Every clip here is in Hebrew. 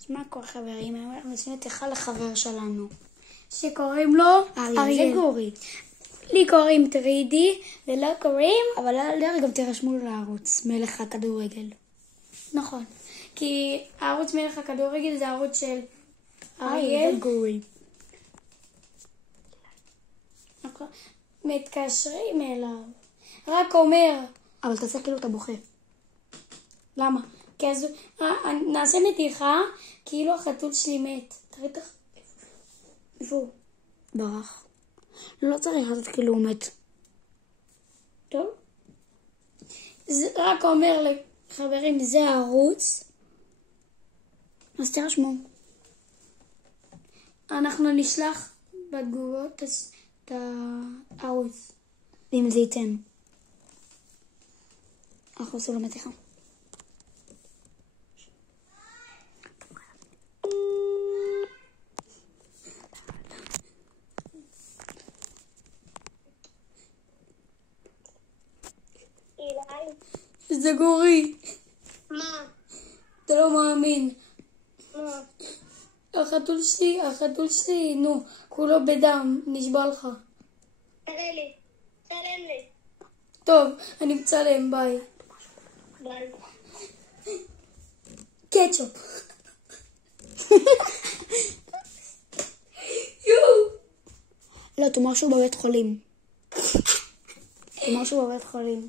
אז מה כל חברים? היום אנחנו עושים מתיחה לחבר שלנו. שקוראים לו אריאל. זה גורי. לי קוראים טרידי, ולא קוראים, אבל על גם תירשמו לערוץ מלך הכדורגל. נכון. כי הערוץ מלך הכדורגל זה הערוץ של אריאל. גורי. נכון. מתקשרים אליו. רק אומר. אבל תעשה כאילו אתה בוכה. למה? כי אז נעשה נתיחה כאילו החתול שלי מת. תראי את איפה הוא? ברח. לא צריך לעשות כאילו הוא מת. טוב. זה רק אומר לחברים, זה הערוץ. אז תרשמו. אנחנו נשלח בתגובות את הערוץ. אם זה ייתן. אנחנו עושים לו מתיחה. זה גורי. מה? אתה לא מאמין. מה? החתול שלי, נו, כולו בדם, נשבע לך. תראה לי. צלם לי. טוב, אני מצלם, ביי. ביי. קטשופ. יואו. לא, תאמר שהוא בבית חולים. תאמר שהוא בבית חולים.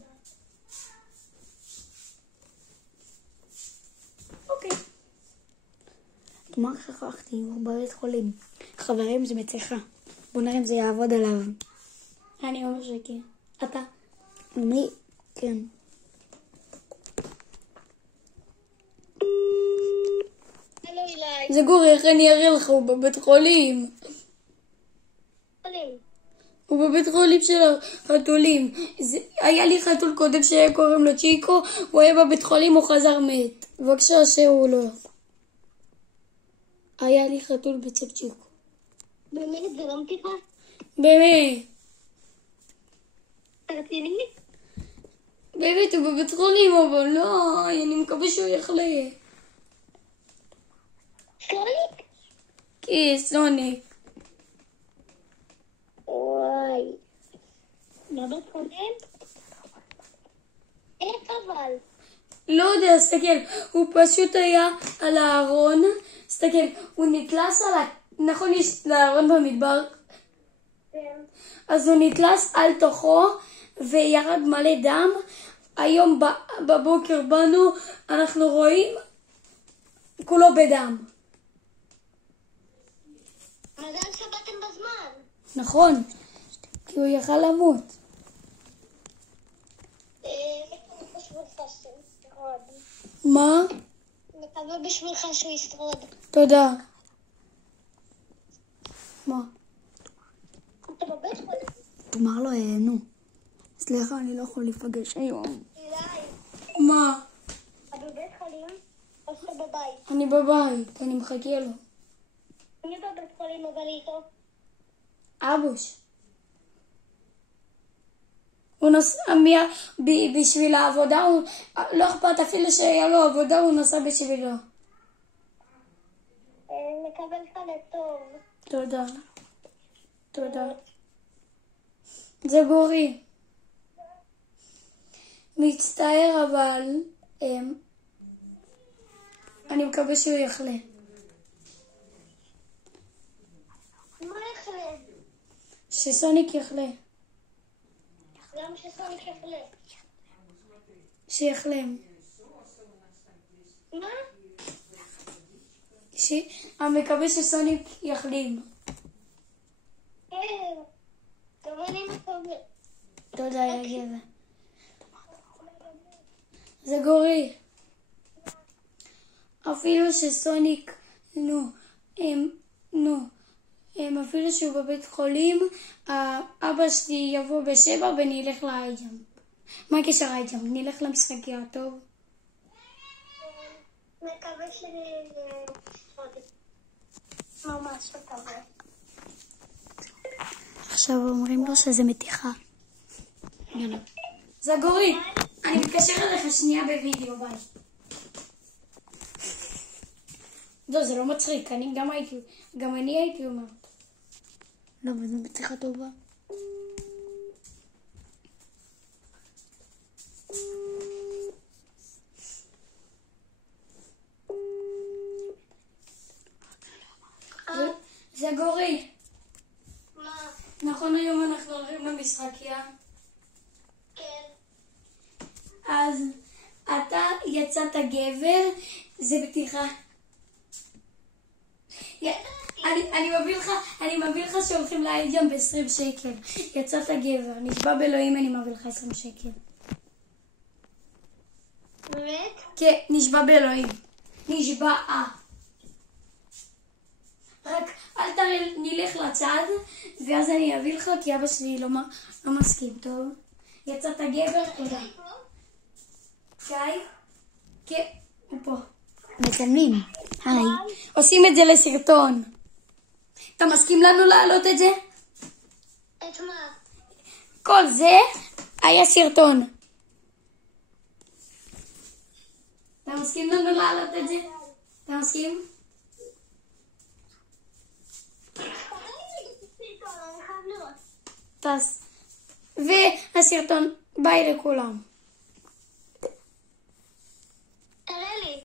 אוקיי. תאמר שכחתי, הוא בבית חולים. חברים, זה מתיחה. בוא נראה אם זה יעבוד עליו. אני אומר שכן. אתה? מי? כן. הלו אילי. זה גורי, איך אני אראה לך? הוא בבית חולים. חולים. הוא בבית חולים של החתולים. היה לי חתול קודם שהיה קוראים לו צ'יקו, הוא היה בבית חולים, הוא חזר מת. בבקשה שהוא לא. היה לי חתול בצ'פצ'וק. באמת? זה לא מתיחה? באמת. אתה רציני? באמת, הוא בבית חולים, אבל לא, אני מקווה שהוא יחלה. סוניק? כן, סוניק. וואי. בבית חולים? איך אבל? לא יודע, תסתכל, הוא פשוט היה על הארון, תסתכל, הוא נתלס על נכון, יש לארון במדבר, כן. אז הוא נתלס על תוכו וירד מלא דם. היום בבוקר באנו, אנחנו רואים כולו בדם. מזל שבאתם בזמן. נכון, כי הוא יכל למות. בשבילך שהוא ישרוד. מה? מקווה בשבילך שהוא ישרוד. תודה. מה? אתה בבית חולים? תאמר לו, נו. סליחה, אני לא יכול להיפגש היום. אילי. מה? אתה בבית חולים? או שאתה בבית? אני בבית, אני מחכה לו. מי בבית חולים אבל איתו? אבוש. הוא נסע בשביל העבודה, לא אכפת אפילו שהיה לו עבודה, הוא נסע בשבילו. מקבל חלק טוב. תודה. תודה. זה גורי. מצטער אבל אני מקווה שהוא יחלה. מה יחלה? שסוניק יחלה. גם שסוניק יחלה. שיחלם. מה? אני מקווה שסוניק יחלים. כן. גם אני מקווה. תודה יא גבר. זה גורי. אפילו שסוניק, אפילו שהוא בבית חולים, אבא שלי יבוא ב7 ונלך לאייג'ם. מה הקשר אייג'ם? נלך למשחקיה, טוב? מקווה שאני ממש מקווה. עכשיו אומרים לו שזה מתיחה. יאללה. זה גורי. אני מתקשר אליך שנייה בווידאו, ביי. לא, זה לא מצחיק, גם אני הייתי אומרת. לא, אבל זו בצליחה טובה. זה גורי. מה? נכון, היום אנחנו הולכים למשחקיה. כן. אז אתה יצאת גבר, זה בדיחה. אני מביא לך שהולכים להעיד גם ב-20 שקל. יצאת גבר, נשבע באלוהים אני מביא לך 20 שקל. באמת? כן, נשבע באלוהים. נשבע. רק אל תראה, נלך לצד, ואז אני אביא לך, כי אבא שלי לא מסכים, טוב? יצאת גבר, תודה. גיא? כן, הוא פה. מצלמים. היי. עושים את זה לסרטון. אתה מסכים לנו להעלות את זה? את מה? כל זה היה סרטון. אתה מסכים לנו להעלות את זה? אתה מסכים? אני חייב לראות. טס. והסרטון, ביי לכולם.